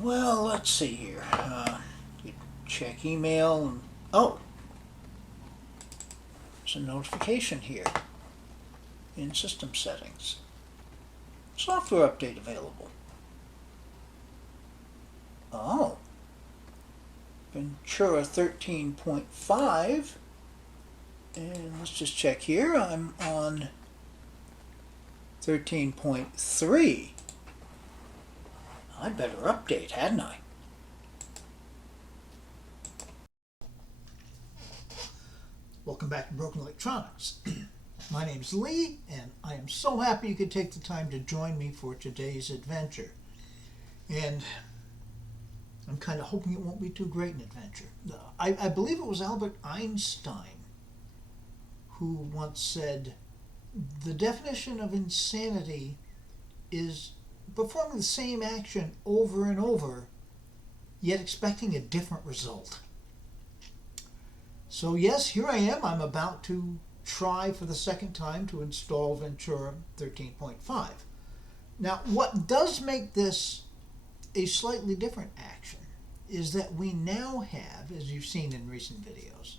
Well, let's see here. Check email. And, oh, there's a notification here in system settings. Software update available. Oh, Ventura 13.5. And let's just check here. I'm on 13.3. I'd better update, hadn't I? Welcome back to Broken Electronics. My name's Lee, and I am so happy you could take the time to join me for today's adventure. And I'm kind of hoping it won't be too great an adventure. I believe it was Albert Einstein who once said, the definition of insanity is performing the same action over and over, yet expecting a different result. So yes, here I am. I'm about to try for the second time to install Ventura 13.5. Now, what does make this a slightly different action is that we now have, as you've seen in recent videos,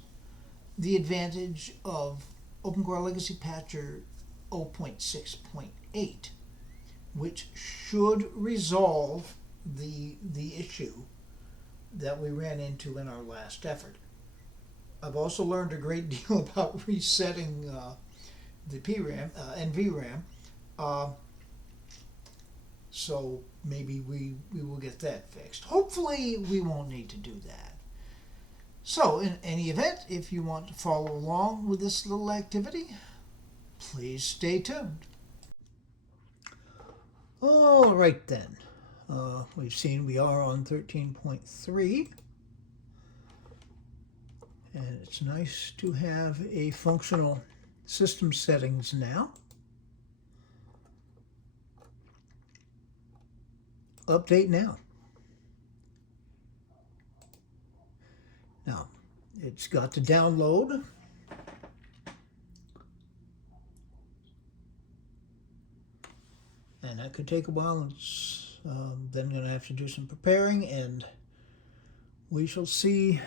the advantage of OpenGR Legacy Patcher 0.6.8, which should resolve the issue that we ran into in our last effort. I've also learned a great deal about resetting the NVRAM, so maybe we will get that fixed. Hopefully we won't need to do that. So in any event, if you want to follow along with this little activity, please stay tuned. All right then, we've seen we are on 13.3. And it's nice to have a functional system settings now. Update now. Now, it's got to download. And that could take a while. It's then going to have to do some preparing, and we shall see.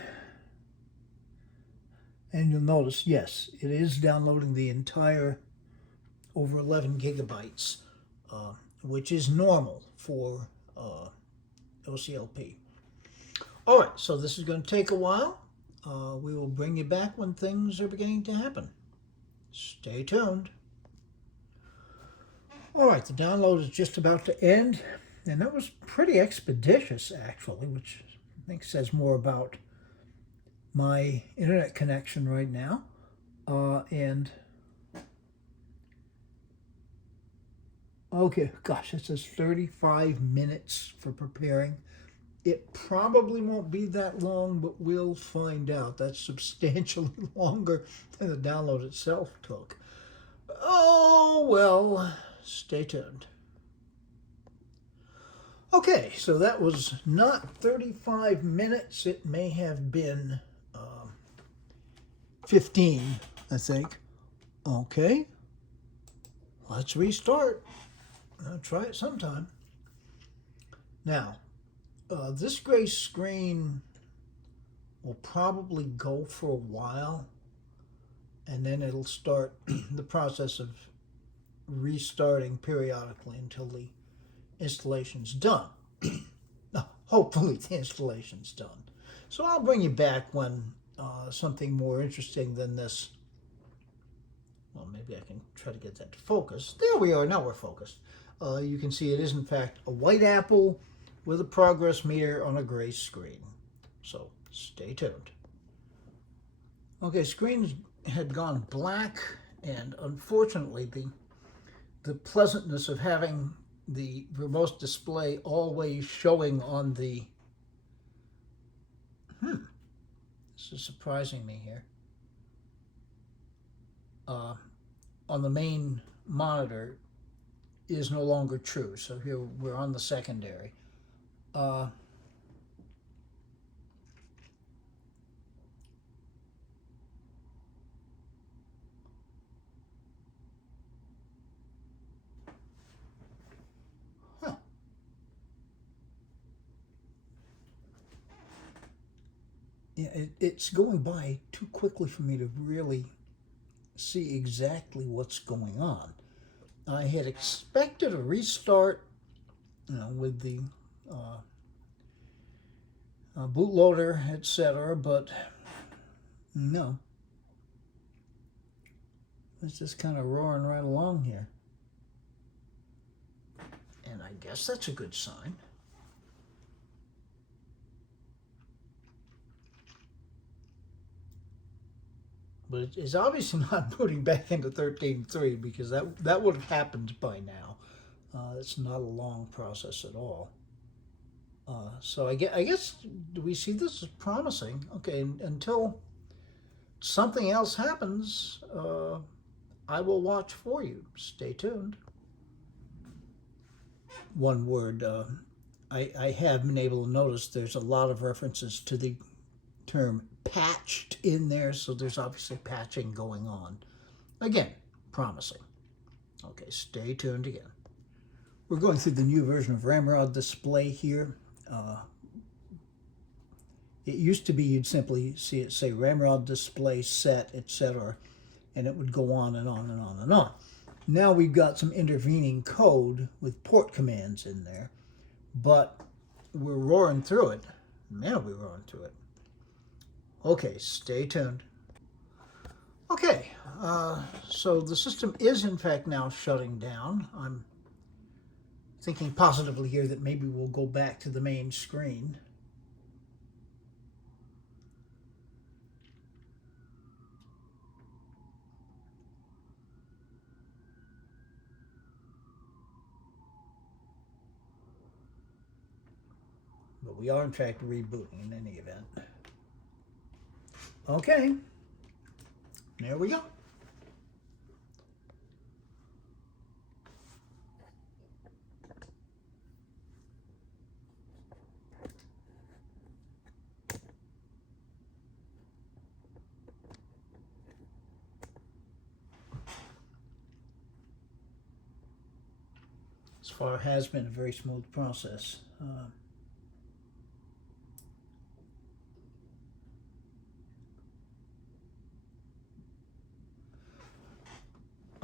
And you'll notice, yes, it is downloading the entire over 11 gigabytes, which is normal for OCLP. All right, so this is going to take a while. We will bring you back when things are beginning to happen. Stay tuned. All right, the download is just about to end, and that was pretty expeditious, actually, which I think says more about my internet connection right now. And okay, gosh, it says 35 minutes for preparing. It probably won't be that long, but we'll find out. That's substantially longer than the download itself took. Oh, well, stay tuned. Okay, so that was not 35 minutes. It may have been 15, I think. Okay, let's restart. I'll try it sometime. Now, this gray screen will probably go for a while, and then it'll start the process of restarting periodically until the installation's done. Hopefully the installation's done. So I'll bring you back when something more interesting than this. Well, maybe I can try to get that to focus. There we are. Now we're focused. You can see it is in fact a white apple with a progress meter on a gray screen. So stay tuned. Okay, screen had gone black, and unfortunately the pleasantness of having the remote display always showing on the this is surprising me here, on the main monitor is no longer true. So here we're on the secondary. Yeah, it's going by too quickly for me to really see exactly what's going on. I had expected a restart, with the bootloader, etc., but no. It's just kind of roaring right along here. And I guess that's a good sign. But it's obviously not booting back into 13.3 because that would have happened by now. It's not a long process at all. So I guess we see this as promising. Okay, until something else happens, I will watch for you. Stay tuned. One word, I have been able to notice there's a lot of references to the term patched in there, so there's obviously patching going on. Again, promising. Okay, stay tuned again. We're going through the new version of Ramrod display here. It used to be you'd simply see it say Ramrod display set, etc., and it would go on and on and on and on. Now we've got some intervening code with port commands in there, but we're roaring through it. Man, we're roaring through it. Okay, stay tuned. Okay, so the system is in fact now shutting down. I'm thinking positively here that maybe we'll go back to the main screen. But we are in fact rebooting in any event. Okay, there we go. So far, it has been a very smooth process.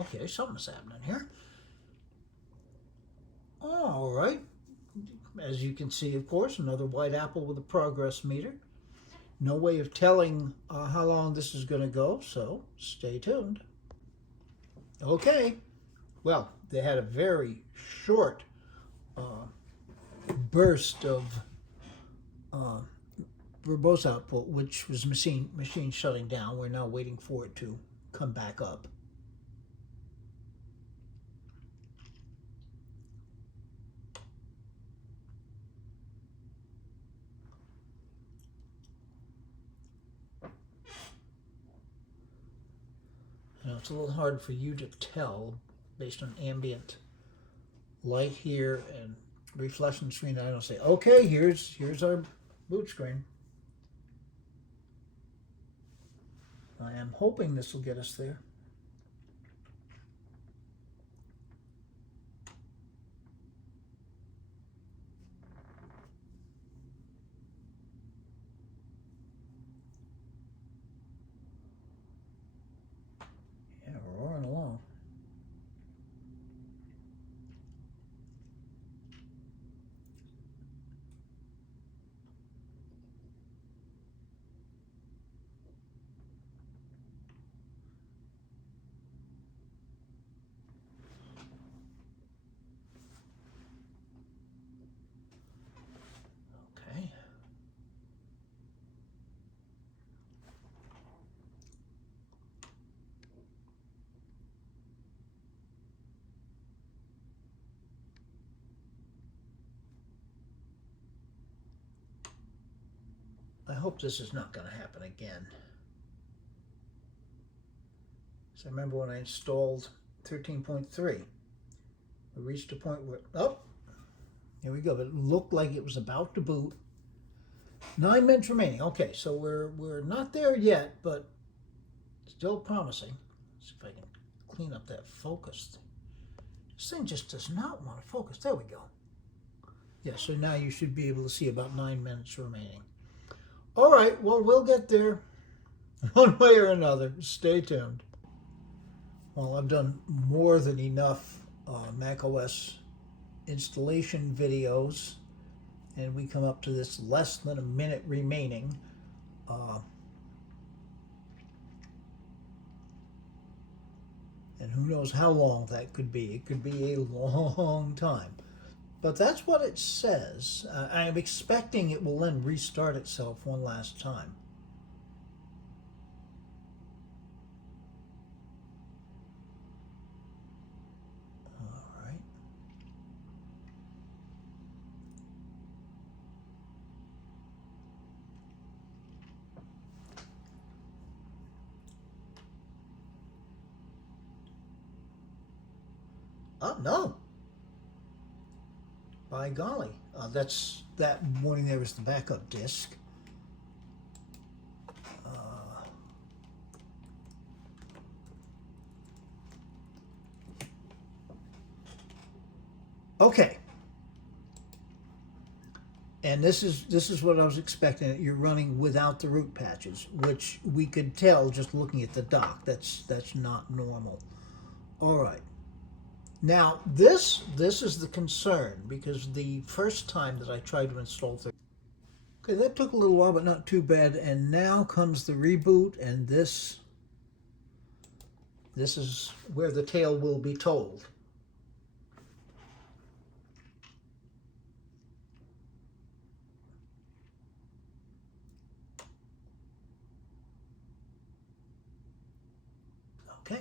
Okay, something's happening here. All right. As you can see, of course, another white apple with a progress meter. No way of telling how long this is going to go, so stay tuned. Okay. Well, they had a very short burst of verbose output, which was machine shutting down. We're now waiting for it to come back up. Now, it's a little hard for you to tell based on ambient light here and reflection screen. I don't say, okay, here's our boot screen. I am hoping this will get us there. Yeah, we're roaring along. Okay. I hope this is not going to happen again. So I remember when I installed 13.3, we reached a point where, oh, here we go. It looked like it was about to boot. 9 minutes remaining. Okay, so we're not there yet, but still promising. Let's see if I can clean up that focus. This thing just does not want to focus. There we go. Yeah, so now you should be able to see about 9 minutes remaining. All right, well, we'll get there one way or another. Stay tuned. Well, I've done more than enough macOS installation videos, and we come up to this less than a minute remaining. And who knows how long that could be. It could be a long time. But that's what it says. I'm expecting it will then restart itself one last time. All right. Oh, no. By golly. That's that warning there was the backup disk. Okay. And this is what I was expecting. You're running without the root patches, which we could tell just looking at the dock. That's not normal. All right. Now this is the concern, because the first time that I tried to install things, okay, that took a little while, but not too bad. And now comes the reboot, and this is where the tale will be told. Okay.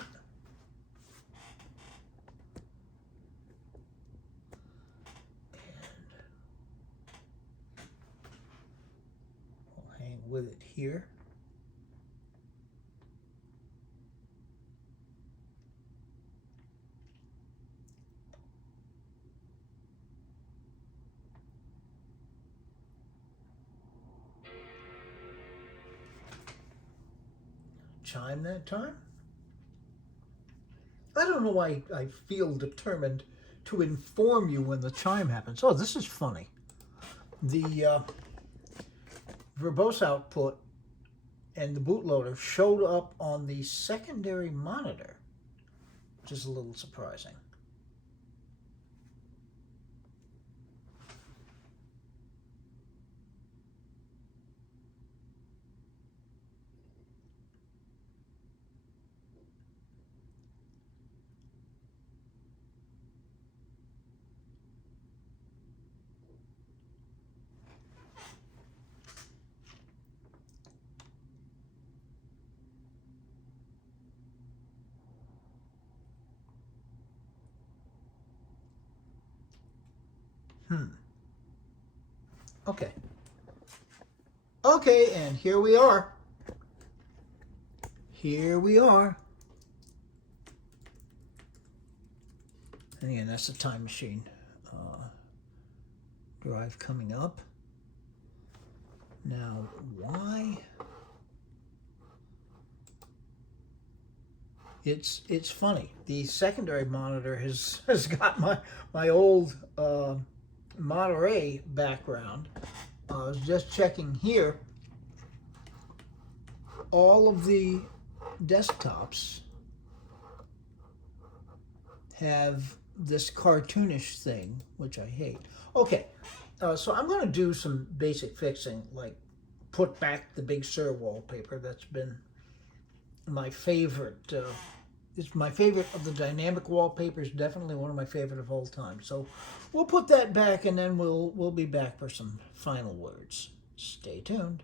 Hang with it here. Chime that time? I don't know why I feel determined to inform you when the chime happens. Oh, this is funny. The verbose output and the bootloader showed up on the secondary monitor, which is a little surprising. Okay. Okay, and here we are. Here we are. And again, that's the time machine drive coming up. Now, why? It's funny. The secondary monitor has got my old Monterey background. I was just checking here. All of the desktops have this cartoonish thing, which I hate. Okay, so I'm going to do some basic fixing, like put back the Big Sur wallpaper. That's been my favorite. It's my favorite of the dynamic wallpapers. Definitely one of my favorite of all time. So we'll put that back, and then we'll be back for some final words. Stay tuned.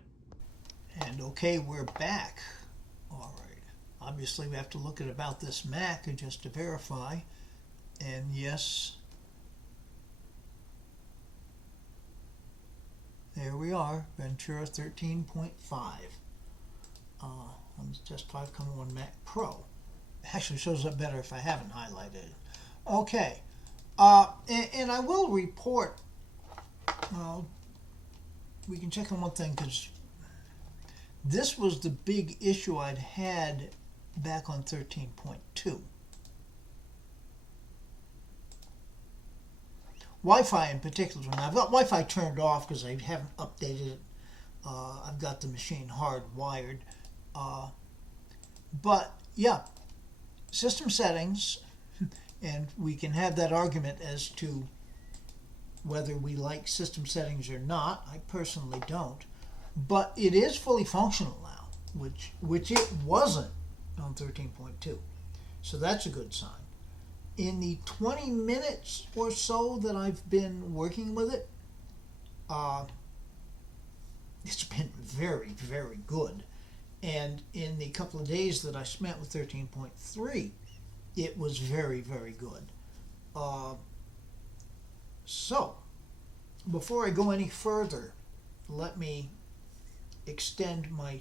And okay, we're back. All right. Obviously, we have to look at About This Mac just to verify. And yes, there we are, Ventura 13.5 on the Just 5.1 Mac Pro. Actually shows up better if I haven't highlighted it. Okay, and I will report, we can check on one thing, because this was the big issue I'd had back on 13.2. Wi-Fi in particular, and I've got Wi-Fi turned off because I haven't updated it I've got the machine hardwired. But yeah, system settings, and we can have that argument as to whether we like system settings or not. I personally don't. But it is fully functional now, which it wasn't on 13.2. So that's a good sign. In the 20 minutes or so that I've been working with it, it's been very, very good. And in the couple of days that I spent with 13.3, it was very, very good. So, before I go any further, let me extend my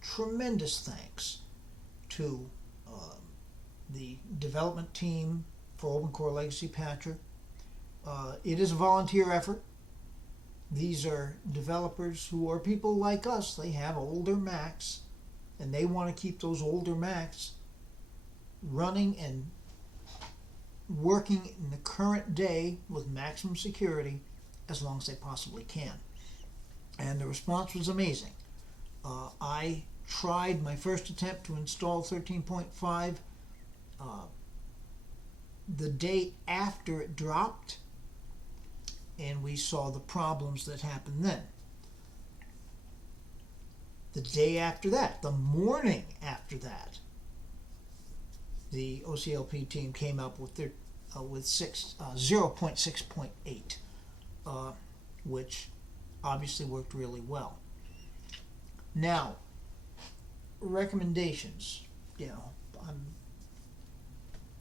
tremendous thanks to the development team for Open Core Legacy Patcher. It is a volunteer effort. These are developers who are people like us. They have older Macs, and they want to keep those older Macs running and working in the current day with maximum security as long as they possibly can. And the response was amazing. I tried my first attempt to install 13.5 the day after it dropped, and we saw the problems that happened then. The day after that, the morning after that, the OCLP team came up with their 0.6.8, which obviously worked really well. Now, recommendations. I'm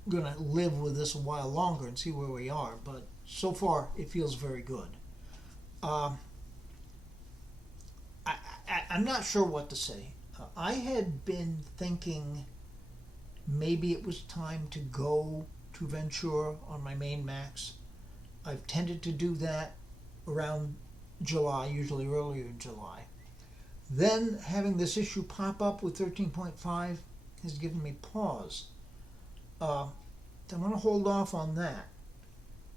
going to live with this a while longer and see where we are, but so far it feels very good. I'm not sure what to say. I had been thinking maybe it was time to go to Ventura on my main Macs. I've tended to do that around July, usually earlier in July. Then having this issue pop up with 13.5 has given me pause. I'm going to hold off on that.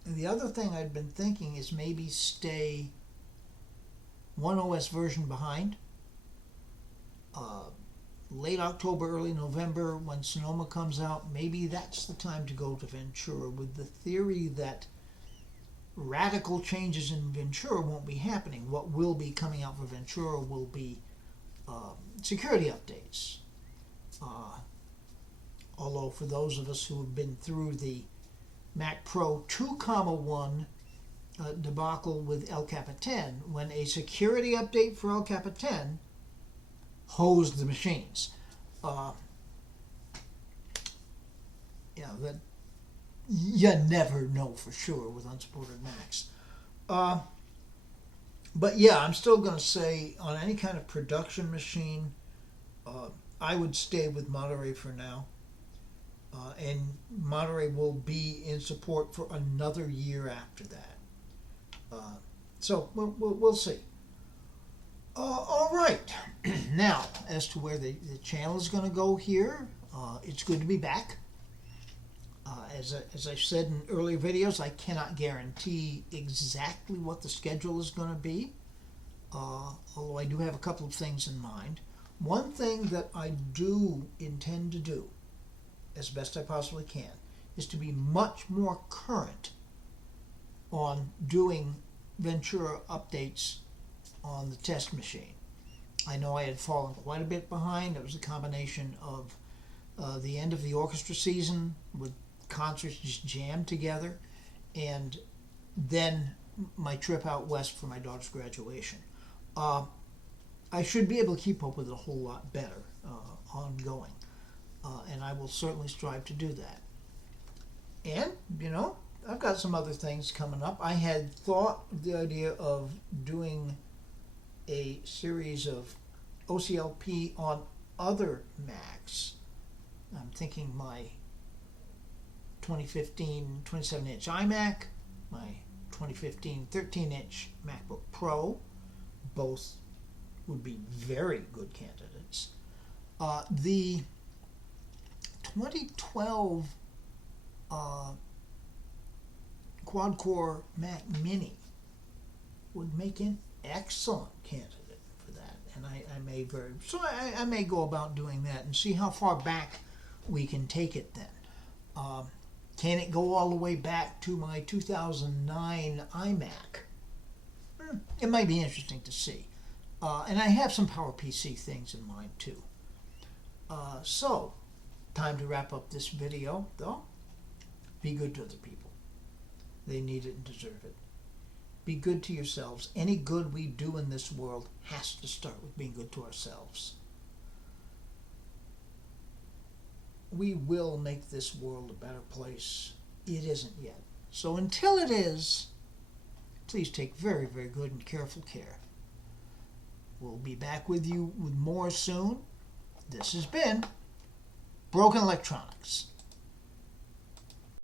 And the other thing I'd been thinking is maybe stay one OS version behind. Late October, early November, when Sonoma comes out, maybe that's the time to go to Ventura, with the theory that radical changes in Ventura won't be happening. What will be coming out for Ventura will be security updates. Although for those of us who have been through the Mac Pro 2.1 debacle with El Capitan, when a security update for El Capitan hosed the machines. That you never know for sure with unsupported Macs. But yeah, I'm still going to say on any kind of production machine, I would stay with Monterey for now. And Monterey will be in support for another year after that. So we'll see. All right. Now, as to where the channel is going to go here, it's good to be back. As I've said in earlier videos, I cannot guarantee exactly what the schedule is going to be, although I do have a couple of things in mind. One thing that I do intend to do, as best I possibly can, is to be much more current on doing Ventura updates on the test machine. I know I had fallen quite a bit behind. It was a combination of the end of the orchestra season with concerts just jammed together, and then my trip out west for my daughter's graduation. I should be able to keep up with it a whole lot better ongoing, and I will certainly strive to do that. And, I've got some other things coming up. I had thought the idea of doing a series of OCLP on other Macs. I'm thinking my 2015 27-inch iMac, my 2015 13-inch MacBook Pro. Both would be very good candidates. The 2012 quad-core Mac Mini would make an excellent candidate for that. and I may go about doing that and see how far back we can take it then. Can it go all the way back to my 2009 iMac? It might be interesting to see. And I have some PowerPC things in mind too. So, time to wrap up this video, though. Be good to other people. They need it and deserve it. Be good to yourselves. Any good we do in this world has to start with being good to ourselves. We will make this world a better place. It isn't yet. So until it is, please take very, very good and careful care. We'll be back with you with more soon. This has been Broken Electronics.